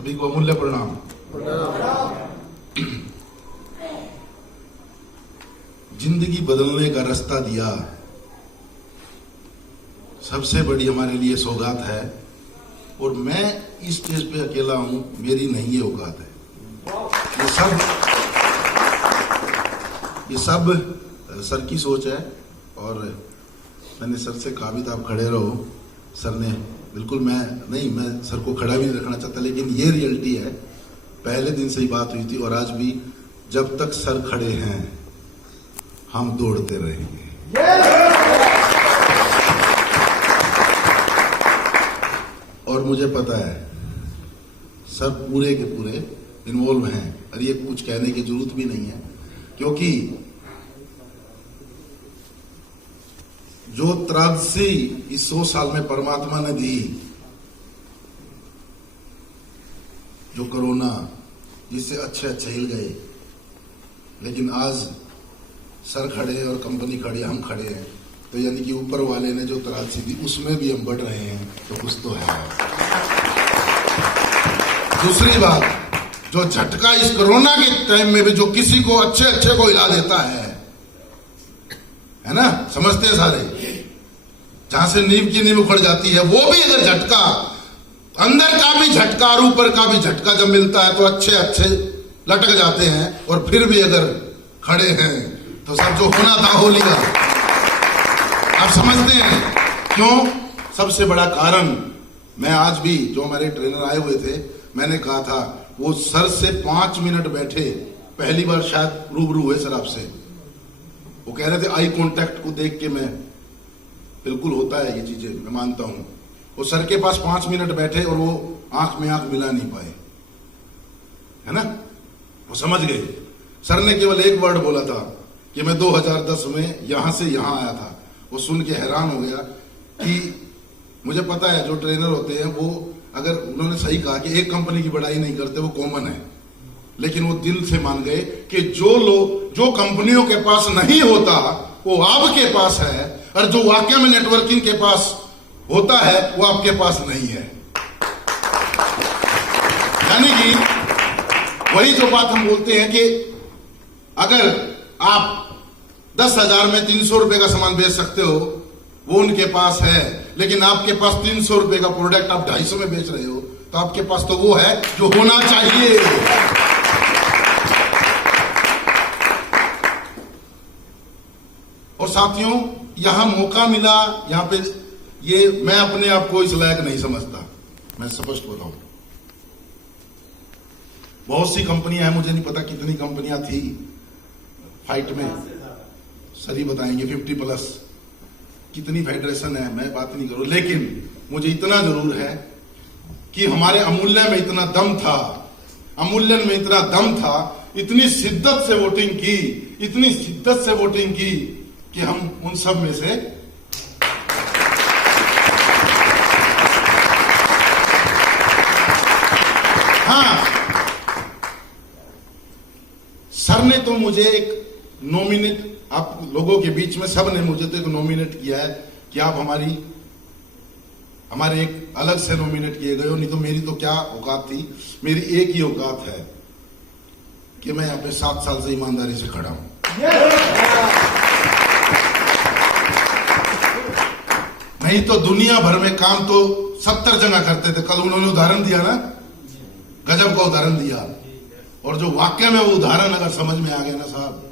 सभी को अमूल्य प्रणाम। जिंदगी बदलने का रास्ता दिया, सबसे बड़ी हमारे लिए सौगात है। और मैं इस स्टेज पे अकेला हूं, मेरी नहीं ये औकात है। ये सब सर की सोच है। और मैंने सर से कहा भी था आप खड़े रहो, सर ने बिल्कुल मैं सर को खड़ा भी नहीं रखना चाहता, लेकिन ये रियलिटी है। पहले दिन से ही बात हुई थी और आज भी, जब तक सर खड़े हैं हम दौड़ते रहेंगे। और मुझे पता है सर पूरे के पूरे इन्वॉल्व हैं और ये कुछ कहने की जरूरत भी नहीं है, क्योंकि जो त्रासदी इस 100 साल में परमात्मा ने दी, जो कोरोना जिससे अच्छे हिल गए, लेकिन आज सर खड़े हैं और कंपनी खड़ी, हम खड़े हैं, तो यानी कि ऊपर वाले ने जो त्रासदी दी उसमें भी हम बढ़ रहे हैं, तो कुछ तो है। दूसरी बात, जो झटका इस कोरोना के टाइम में भी जो किसी को अच्छे को हिला देता है ना, समझते हैं सारे, जहां से नींव की नींव उखड़ जाती है, वो भी अगर झटका, अंदर का भी झटका और ऊपर का भी झटका जब मिलता है तो अच्छे लटक जाते हैं। और फिर भी अगर खड़े हैं तो सब जो होना था हो लिया। आप समझते हैं क्यों? सबसे बड़ा कारण, मैं आज भी, जो हमारे ट्रेनर आए हुए थे, मैंने कहा था, वो सर से 5 मिनट बैठे, पहली बार शायद रूबरू हुए सर आपसे। वो कह रहे थे आई कांटेक्ट को देख के मैं, बिल्कुल होता है ये चीजें, मैं मानता हूं। वो सर के पास 5 मिनट बैठे और वो आंख में आंख मिला नहीं पाए, है ना। वो समझ गए। सर ने केवल एक वर्ड बोला था कि मैं 2010 में यहां से यहां आया था। वो सुन के हैरान हो गया कि मुझे पता है जो ट्रेनर होते हैं वो, अगर उन्होंने सही कहा कि एक कंपनी की बड़ाई नहीं करते, वो कॉमन है, लेकिन वो दिल से मान गए कि जो लोग, जो कंपनियों के पास नहीं होता वो आपके पास है, और जो वाकई में नेटवर्किंग के पास होता है वो आपके पास नहीं है। यानी कि वही जो बात हम बोलते हैं कि अगर आप 10,000 में 300 रुपए का सामान बेच सकते हो, वो उनके पास है, लेकिन आपके पास 300 रुपए का प्रोडक्ट आप 250 में बेच रहे हो, तो आपके पास तो वो है जो होना चाहिए। और साथियों, यहां मौका मिला, यहां पे ये, मैं अपने आप को इस लायक नहीं समझता, मैं स्पष्ट बताऊं। बहुत सी कंपनियां हैं, मुझे नहीं पता कितनी कंपनियां थी फाइट में, सही बताएंगे, 50+ कितनी फेडरेशन है, मैं बात नहीं करूं, लेकिन मुझे इतना जरूर है कि हमारे अमूल्य में इतना दम था, अमूल्यन में इतना दम था, इतनी शिद्दत से वोटिंग की, इतनी शिद्दत से वोटिंग की कि हम उन सब में से सर ने तो मुझे एक नॉमिनेट, आप लोगों के बीच में सब ने मुझे तो एक नॉमिनेट किया है कि आप हमारे एक अलग से नॉमिनेट किए गए हो, नहीं तो मेरी तो क्या औकात थी। मेरी एक ही औकात है कि मैं यहां पे 7 साल से ईमानदारी से खड़ा हूं। नहीं तो दुनिया भर में काम तो 70 जगह करते थे। कल उन्होंने उदाहरण दिया ना, गजब का उदाहरण दिया। और जो वाक्य में वो उदाहरण अगर समझ में आ गया ना साहब,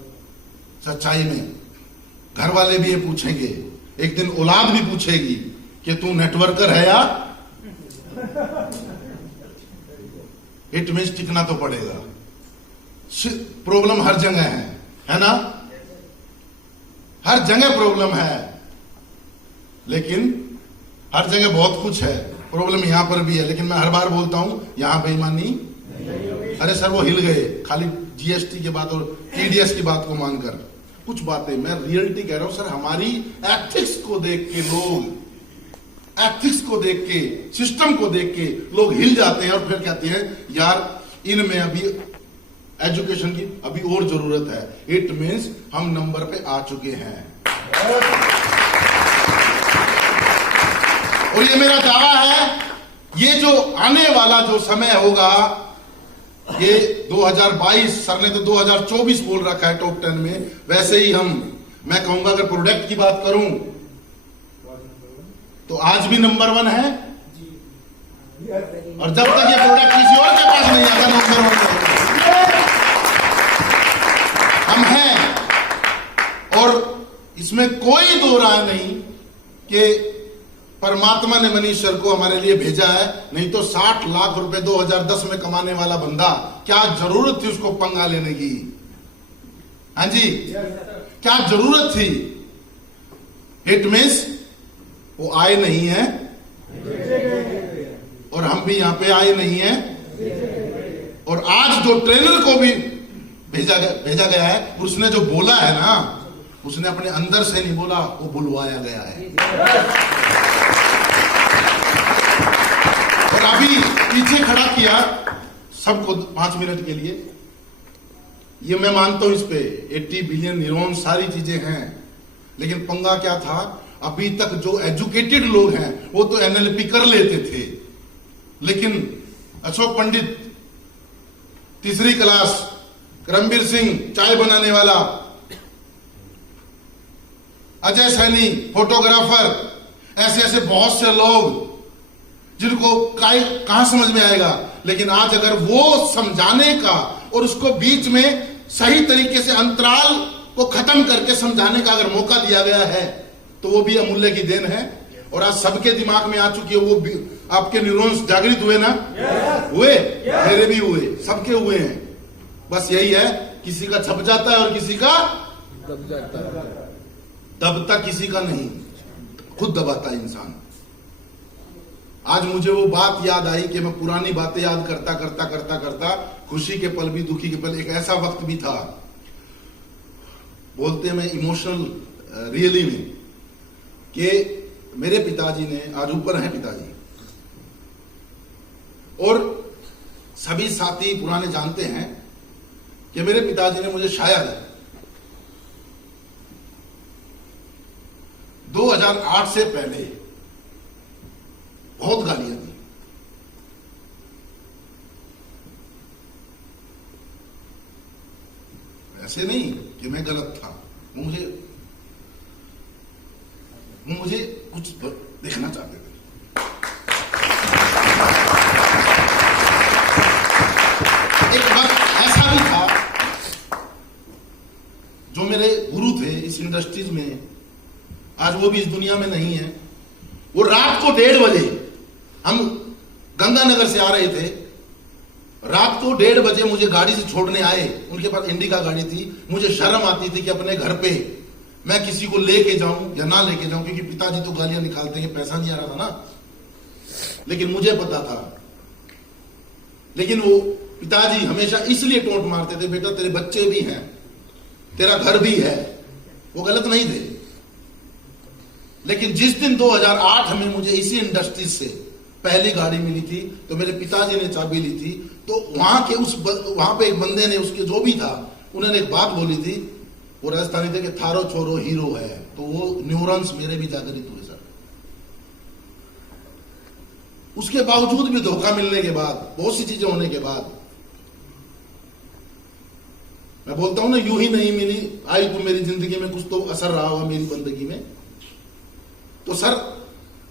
सच्चाई में घर वाले भी ये पूछेंगे, एक दिन औलाद भी पूछेगी कि तू नेटवर्कर है या, इट मींस टिकना तो पड़ेगा। प्रॉब्लम हर जगह है ना, हर जगह प्रॉब्लम है, लेकिन हर जगह बहुत कुछ है। प्रॉब्लम यहां पर भी है, लेकिन मैं हर बार बोलता हूं यहां बेईमानी, अरे सर वो हिल गए खाली जीएसटी के बात और टीडीएस की बात को मानकर। कुछ बातें मैं रियलिटी कह रहा हूं सर, हमारी एथिक्स को देख के लोग, एथिक्स को देख के, सिस्टम को देख के लोग हिल जाते हैं और फिर कहते हैं यार इनमें अभी एजुकेशन की अभी और जरूरत है। इट मीन्स हम नंबर पे आ चुके हैं। और ये मेरा दावा है ये जो आने वाला जो समय होगा, ये 2022, सर ने तो 2024 बोल रखा है टॉप 10 में, वैसे ही मैं कहूंगा अगर प्रोडक्ट की बात करूं तो आज भी नंबर 1 है, और जब तक ये प्रोडक्ट किसी और के पास नहीं आता नंबर 1 हम हैं। और इसमें कोई दो राय नहीं कि परमात्मा ने मनीष सर को हमारे लिए भेजा है, नहीं तो 60 लाख रुपए 2010 में कमाने वाला बंदा, क्या जरूरत थी उसको पंगा लेने की? हाँ जी, क्या जरूरत थी? इट मीन्स वो आए नहीं है, और हम भी यहां पे आए नहीं है। और आज जो ट्रेनर को भी भेजा गया है, उसने जो बोला है ना, उसने अपने अंदर से नहीं बोला, वो बुलवाया गया है। और अभी पीछे खड़ा किया सबको 5 मिनट के लिए, ये मैं मानता हूं इस पे 80 बिलियन न्यूरॉन सारी चीजें हैं, लेकिन पंगा क्या था, अभी तक जो एजुकेटेड लोग हैं वो तो एनएलपी कर लेते थे, लेकिन अशोक पंडित 3री क्लास, रणबीर सिंह चाय बनाने वाला, अजय सैनी फोटोग्राफर, ऐसे ऐसे बहुत से लोग जिनको कहां समझ में आएगा। लेकिन आज अगर वो समझाने का और उसको बीच में सही तरीके से अंतराल को खत्म करके समझाने का अगर मौका दिया गया है, तो वो भी अमूल्य की देन है। और आज सबके दिमाग में आ चुकी है, वो भी आपके न्यूरॉन्स जागृत हुए ना? हुए, मेरे भी हुए, सबके हुए हैं। बस यही है, किसी का छप जाता है और किसी का दब जाता है। दबता किसी का नहीं, खुद दबाता है इंसान। आज मुझे वो बात याद आई कि मैं पुरानी बातें याद करता करता करता करता खुशी के पल भी, दुखी के पल, एक ऐसा वक्त भी था, बोलते मैं इमोशनल रियली में, कि मेरे पिताजी ने, आज ऊपर हैं पिताजी, और सभी साथी पुराने जानते हैं कि मेरे पिताजी ने मुझे शायद 2008 से पहले बहुत गालियां दी। ऐसे नहीं कि मैं गलत था, वो मुझे कुछ देखना चाहते थे। एक वक्त ऐसा भी था, जो मेरे गुरु थे इस इंडस्ट्रीज में, आज वो भी इस दुनिया में नहीं है, वो रात को 1:30 बजे, हम गंगानगर से आ रहे थे, रात को 1:30 बजे मुझे गाड़ी से छोड़ने आए। उनके पास इंडिका गाड़ी थी। मुझे शर्म आती थी कि अपने घर पे मैं किसी को लेके जाऊं या ना लेके जाऊं, क्योंकि पिताजी तो गालियां निकालते हैं, पैसा नहीं आ रहा था ना। लेकिन मुझे पता था, लेकिन वो पिताजी हमेशा इसलिए टोंट मारते थे, बेटा तेरे बच्चे भी हैं, तेरा घर भी है, वो गलत नहीं थे। लेकिन जिस दिन 2008 में मुझे इसी इंडस्ट्री से पहली गाड़ी मिली थी, तो मेरे पिताजी ने चाबी ली थी, तो वहां पे एक बंदे ने, उसके जो भी था, उन्होंने एक बात बोली थी, वो राजस्थानी थे कि थारो छोरो हीरो है। तो वो न्यूरॉन्स मेरे भी जागृत हुए सर। उसके बावजूद भी धोखा मिलने के बाद, बहुत सी चीजें होने के बाद, मैं बोलता हूं ना, यूं ही नहीं मिली, आई तो मेरी जिंदगी में कुछ तो असर रहा होगा मेरी बंदगी में। तो सर,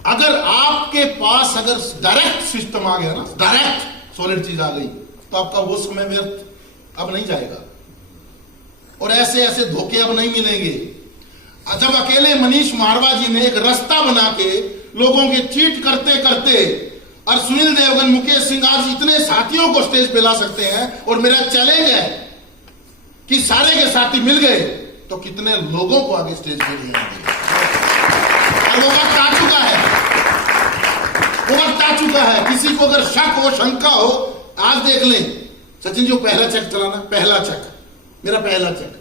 अगर आपके पास अगर डायरेक्ट सिस्टम आ गया ना, डायरेक्ट सॉलिड चीज आ गई, तो आपका वो समय व्यर्थ अब नहीं जाएगा, और ऐसे ऐसे धोखे अब नहीं मिलेंगे। जब अकेले मनीष मारवा जी ने एक रास्ता बना के लोगों के चीट करते करते, और सुनील देवगन, मुकेश सिंह आज इतने साथियों को स्टेज पे ला सकते हैं, और मेरा चैलेंज है कि सारे के साथी मिल गए तो कितने लोगों को आगे स्टेज पे ले आएंगे। और वो वक्त आ चुका है, वो वक्त आ चुका है। किसी को अगर शक हो, शंका हो, आज देख लें, सचिन जी पहला चेक चलाना, पहला चेक, मेरा पहला चेक,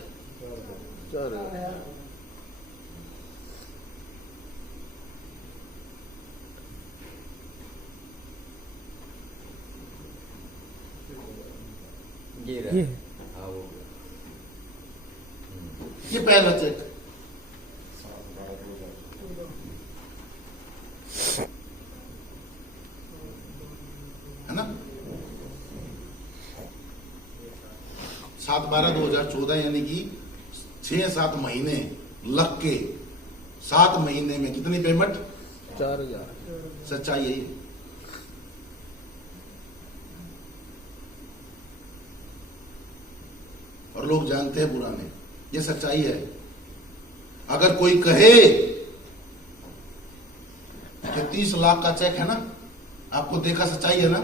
ये पहला चेक। 7/12/2014 यानी कि 6-7 महीने लग के 7 महीने में कितनी पेमेंट? 4000। सच्चाई यही है। और लोग जानते हैं पुराने, ये सच्चाई है। अगर कोई कहे कि 30 लाख का चेक है ना, आपको देखा सच्चाई है ना,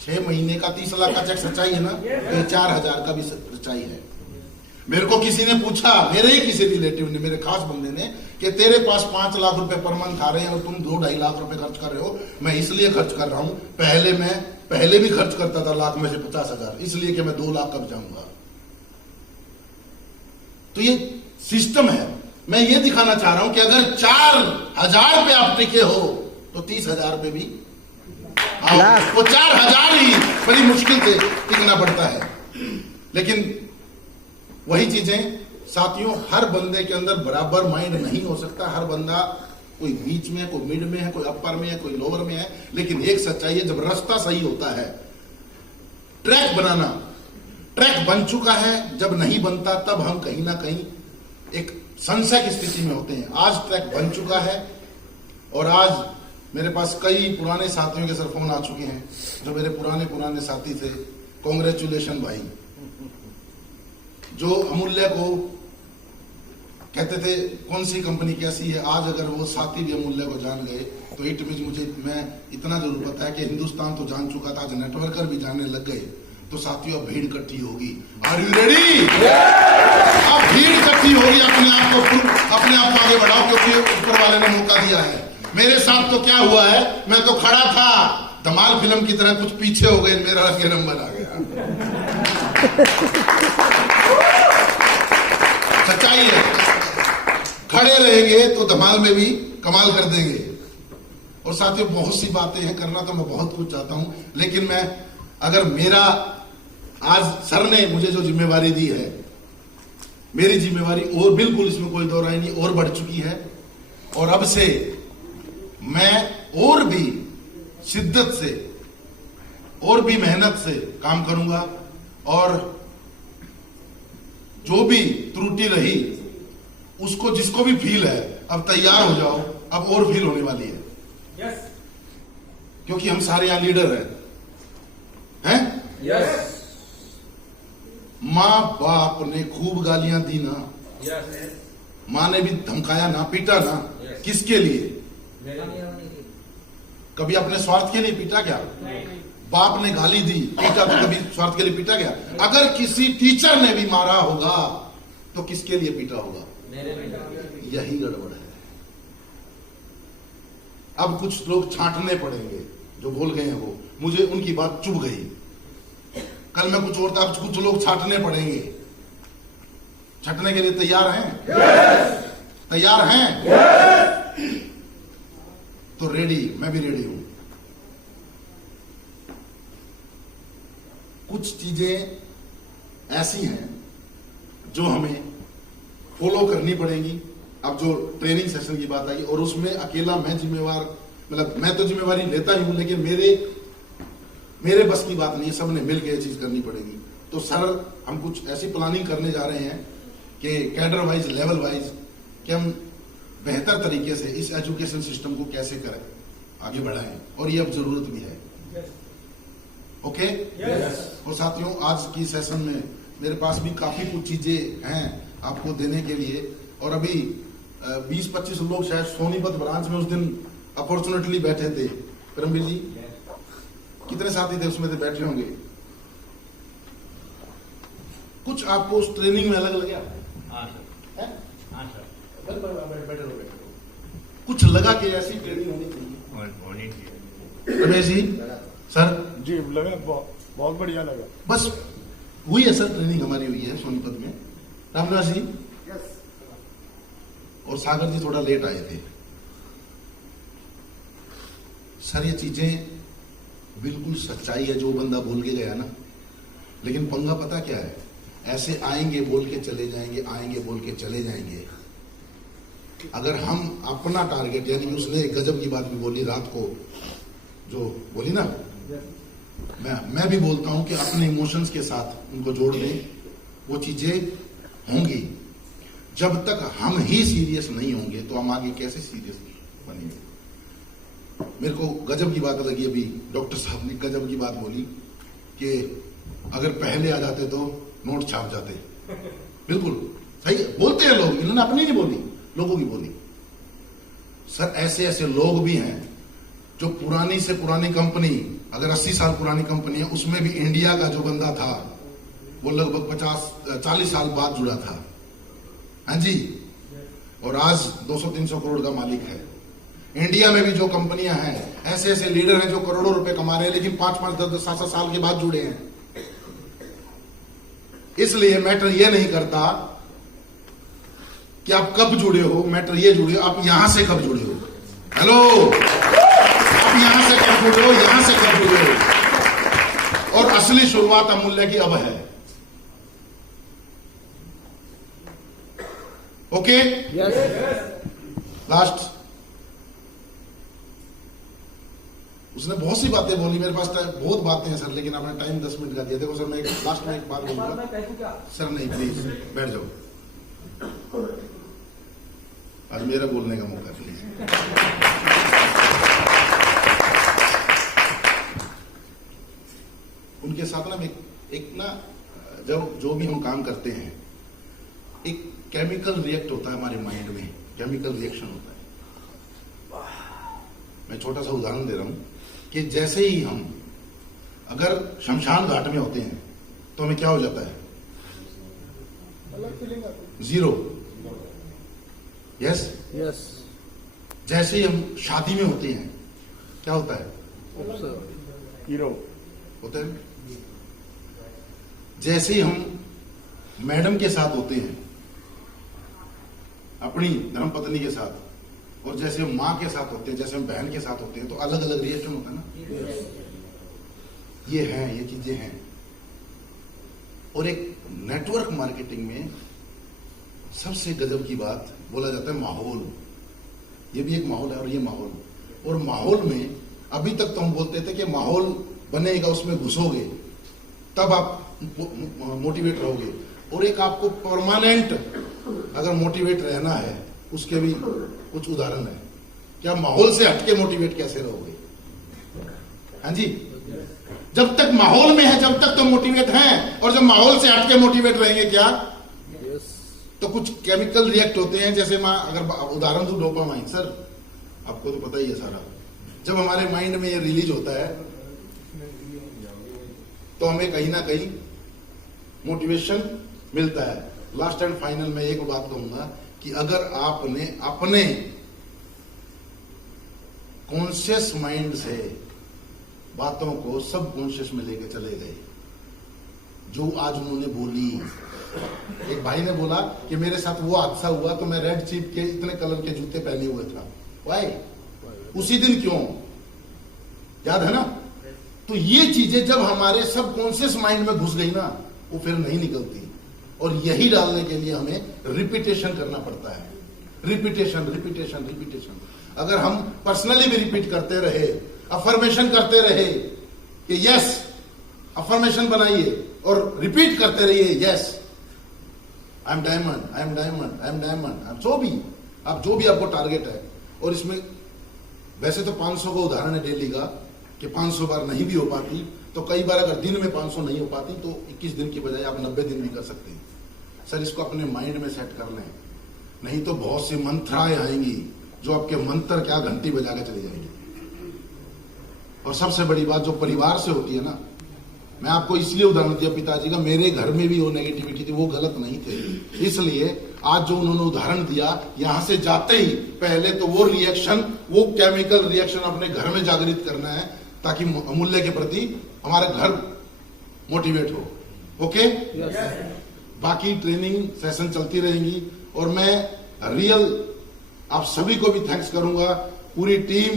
6 महीने का 30 लाख का चेक सच्चाई है ना, ये 4000 का भी सच्चाई है। मेरे को किसी ने पूछा, मेरे ही किसी रिलेटिव ने, मेरे खास बंदे ने, कि तेरे पास 5 लाख रुपए पर मंथ आ रहे हैं और तुम 2-2.5 लाख रुपए खर्च कर रहे हो। मैं इसलिए खर्च कर रहा हूं, पहले भी खर्च करता था लाख में से 50,000, इसलिए कि मैं 2 लाख कब जाऊंगा। तो ये सिस्टम है। मैं ये दिखाना चाह रहा हूं कि अगर 4,000 पे आप टिके हो तो 30,000 पे भी वो 4,000 ही बड़ी मुश्किल से टिकना पड़ता है। लेकिन वही चीजें साथियों, हर बंदे के अंदर बराबर माइंड नहीं हो सकता। हर बंदा कोई बीच में है, कोई मिड में है, कोई अपर में है, कोई लोअर में है। लेकिन एक सच्चाई है, जब रास्ता सही होता है, ट्रैक बनाना, ट्रैक बन चुका है, जब नहीं बनता तब हम कहीं ना कहीं एक संशय की स्थिति में होते हैं। आज ट्रैक बन चुका है और आज मेरे पास कई पुराने साथियों के सर फोन आ चुके हैं, जो मेरे पुराने साथी थे। कांग्रेचुलेशन भाई, जो अमूल्य को कहते थे कौन सी कंपनी कैसी है, आज अगर वो साथी भी अमूल्य को जान गए तो इट मींस मैं इतना जरूर पता है कि हिंदुस्तान तो जान चुका था, आज नेटवर्कर भी जानने लग गए। तो साथियों, भीड़ इकट्ठी होगी। Are you ready? अब भीड़ इकट्ठी होगी। अपने आप को आगे बढ़ाओ, क्योंकि ऊपर वाले ने मौका दिया है। मेरे साथ तो क्या हुआ है, मैं तो खड़ा था, धमाल फिल्म की तरह कुछ पीछे हो गए, मेरा आगे नंबर आ गया। सच्चाई है, खड़े रहेंगे तो धमाल में भी कमाल कर देंगे। और साथियों, बहुत सी बातें हैं, करना तो मैं बहुत कुछ चाहता हूं, लेकिन मैं अगर मेरा आज सर ने मुझे जो जिम्मेवारी दी है, मेरी जिम्मेवारी और बिल्कुल इसमें कोई दो राय नहीं, और बढ़ चुकी है। और अब से मैं और भी शिद्दत से और भी मेहनत से काम करूंगा, और जो भी त्रुटि रही उसको, जिसको भी फील है, अब तैयार हो जाओ, अब और फील होने वाली है। क्योंकि हम सारे यहां लीडर हैं। यस। माँ बाप ने खूब गालियां दी ना, माँ ने भी धमकाया ना, पीटा ना, किसके लिए? कभी अपने स्वार्थ के लिए पीटा क्या? बाप ने गाली दी, पीटा, तो कभी स्वार्थ के लिए पीटा क्या? अगर किसी टीचर ने भी मारा होगा तो किसके लिए पीटा होगा? यही गड़बड़ है। अब कुछ लोग छांटने पड़ेंगे, जो बोल गए हैं वो, मुझे उनकी बात चुभ गई। कल मैं कुछ और था, कुछ लोग छांटने पड़ेंगे। छटने के लिए तैयार हैं? तैयार हैं? तो रेडी, मैं भी रेडी हूं। कुछ चीजें ऐसी हैं जो हमें फॉलो करनी पड़ेगी। अब जो ट्रेनिंग सेशन की बात आई, और उसमें अकेला मैं जिम्मेवार, मतलब मैं तो जिम्मेवारी लेता ही हूं, लेकिन मेरे बस की बात नहीं है, सबने मिलकर ये चीज करनी पड़ेगी। तो सर, हम कुछ ऐसी प्लानिंग करने जा रहे हैं कि कैडर वाइज, लेवल वाइज, कि हम बेहतर तरीके से इस एजुकेशन सिस्टम को कैसे करें, आगे बढ़ाएं, और ये अब जरूरत भी है। ओके? और साथियों, आज की सेशन में मेरे पास भी काफी कुछ चीजें हैं आपको देने के लिए। और अभी 20-25 लोग शायद सोनीपत ब्रांच में उस दिन अपॉर्चुनिटली बैठे थे। करमवीर जी, कितने साथी थे उसमें? बैठे होंगे कुछ। आपको उस ट्रेनिंग में अलग लगा? कुछ लगा कि ऐसी ट्रेनिंग होनी चाहिए? रमेश जी, सर जी, लगा, बहुत बढ़िया लगा। बस हुई है सर, ट्रेनिंग हमारी हुई है सोनीपत में। रामदास जी और सागर जी थोड़ा लेट आए थे। सर, ये चीजें बिल्कुल सच्चाई है जो बंदा बोल के गया ना, लेकिन पंगा पता क्या है? ऐसे आएंगे बोल के चले जाएंगे, आएंगे बोल के चले जाएंगे। अगर हम अपना टारगेट, यानी उसने एक गजब की बात भी बोली रात को, जो बोली ना, मैं भी बोलता हूं कि अपने इमोशंस के साथ उनको जोड़ दें, वो चीजें होंगी। जब तक हम ही सीरियस नहीं होंगे तो हम आगे कैसे सीरियस बनेंगे। मेरे को गजब की बात लगी, अभी डॉक्टर साहब ने गजब की बात बोली कि अगर पहले आ जाते तो नोट छाप जाते। बिल्कुल सही बोलते हैं लोग, इन्होंने अपनी नहीं बोली, लोगों की बोली। सर ऐसे ऐसे लोग भी हैं जो पुरानी से पुरानी कंपनी, अगर 80 साल पुरानी कंपनी है, उसमें भी इंडिया का जो बंदा था वो लगभग 40 साल बाद जुड़ा था। हाँ जी, और आज 200-300 करोड़ का मालिक है। इंडिया में भी जो कंपनियां हैं, ऐसे ऐसे लीडर हैं जो करोड़ों रुपए कमा रहे हैं, लेकिन 5-5, 10-10, 7-7 साल के बाद जुड़े हैं। इसलिए मैटर ये नहीं करता कि आप कब जुड़े हो, मैटर ये जुड़े हो आप यहां से कब जुड़े हो। हेलो, आप यहां से कब जुड़े हो, यहां से कब जुड़े हो। और असली शुरुआत अमूल्य की अब है। ओके, लास्ट उसने बहुत सी बातें बोली, मेरे पास बहुत बातें हैं सर, लेकिन आपने टाइम 10 मिनट का दिया। देखो सर, मैं लास्ट में एक बात बोलूंगा सर। नहीं प्लीज बैठ जाओ, आज मेरा बोलने का मौका प्लीज। उनके साथ ना एक ना, जब जो भी हम काम करते हैं, एक केमिकल रिएक्ट होता है हमारे माइंड में, केमिकल रिएक्शन होता है। मैं छोटा सा उदाहरण दे रहा हूं कि जैसे ही हम अगर शमशान घाट में होते हैं तो हमें क्या हो जाता है, जीरो। Yes yes. जैसे ही हम शादी में होते हैं क्या होता है, हीरो होता है। जैसे ही हम मैडम के साथ होते हैं, अपनी धर्मपत्नी के साथ, और जैसे हम माँ के साथ होते हैं, जैसे हम बहन के साथ होते हैं, तो अलग अलग रिएक्शन होता है ना। ये है, ये चीजें हैं। और एक नेटवर्क मार्केटिंग में सबसे गजब की बात बोला जाता है माहौल। ये भी एक माहौल है और ये माहौल। और माहौल में अभी तक तो हम बोलते थे कि माहौल बनेगा, उसमें घुसोगे तब आप मोटिवेट रहोगे। और एक आपको परमानेंट अगर मोटिवेट रहना है, उसके भी कुछ उदाहरण है। क्या माहौल से हटके मोटिवेट कैसे रहोगे। हाँ जी, जब तक माहौल में है जब तक तो मोटिवेट हैं, और जब माहौल से हटके मोटिवेट रहेंगे क्या, तो कुछ केमिकल रिएक्ट होते हैं। जैसे मैं अगर उदाहरण दूं, डोपामाइन, सर आपको तो पता ही है सारा। जब हमारे माइंड में ये रिलीज होता है तो हमें कहीं ना कहीं मोटिवेशन मिलता है। लास्ट एंड फाइनल में एक बात कहूंगा कि अगर आपने अपने कॉन्शियस माइंड से बातों को सब कॉन्शियस में लेके चले गए, जो आज उन्होंने बोली। एक भाई ने बोला कि मेरे साथ वो हादसा हुआ तो मैं रेड चीप के इतने कलर के जूते पहने हुए था। वाई, उसी दिन क्यों, याद है ना। तो ये चीजें जब हमारे सब कॉन्शियस माइंड में घुस गई ना, वो फिर नहीं निकलती। और यही डालने के लिए हमें रिपीटेशन करना पड़ता है। Repetition repetition repetition. अगर हम पर्सनली भी रिपीट करते रहे, अफर्मेशन करते रहे कि यस, अफर्मेशन बनाइए और रिपीट करते रहिए yes, I am diamond, I am diamond, I am diamond, I am, जो भी आप, जो भी आपको टारगेट है। और इसमें वैसे तो 500 का उदाहरण है डेली का कि 500 बार नहीं भी हो पाती, तो कई बार अगर दिन में 500 नहीं हो पाती तो 21 दिन की बजाय आप 90 दिन भी कर सकते हैं। सर इसको अपने माइंड में सेट कर लें, नहीं तो बहुत सी मंत्राएं आएंगी जो आपके मंत्र क्या घंटी बजा के चली जाएंगी। और सबसे बड़ी बात जो परिवार से होती है ना, मैं आपको इसलिए उदाहरण दिया पिताजी का, मेरे घर में भी वो नेगेटिविटी थी, वो गलत नहीं थे। इसलिए आज जो उन्होंने उदाहरण दिया, यहां से जाते ही पहले तो वो रिएक्शन, वो केमिकल रिएक्शन अपने घर में जागृत करना है, ताकि अमूल्य के प्रति हमारा घर मोटिवेट हो। ओके, बाकी ट्रेनिंग सेशन चलती रहेंगी। और मैं रियल आप सभी को भी थैंक्स करूंगा। पूरी टीम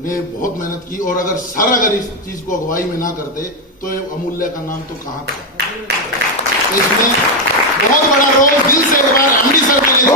ने बहुत मेहनत की, और अगर सर अगर इस चीज को अगुवाई में ना करते तो ये अमूल्य का नाम तो कहां था। इसमें बहुत बड़ा रोल दिल से एक बार एमडी सर के लिए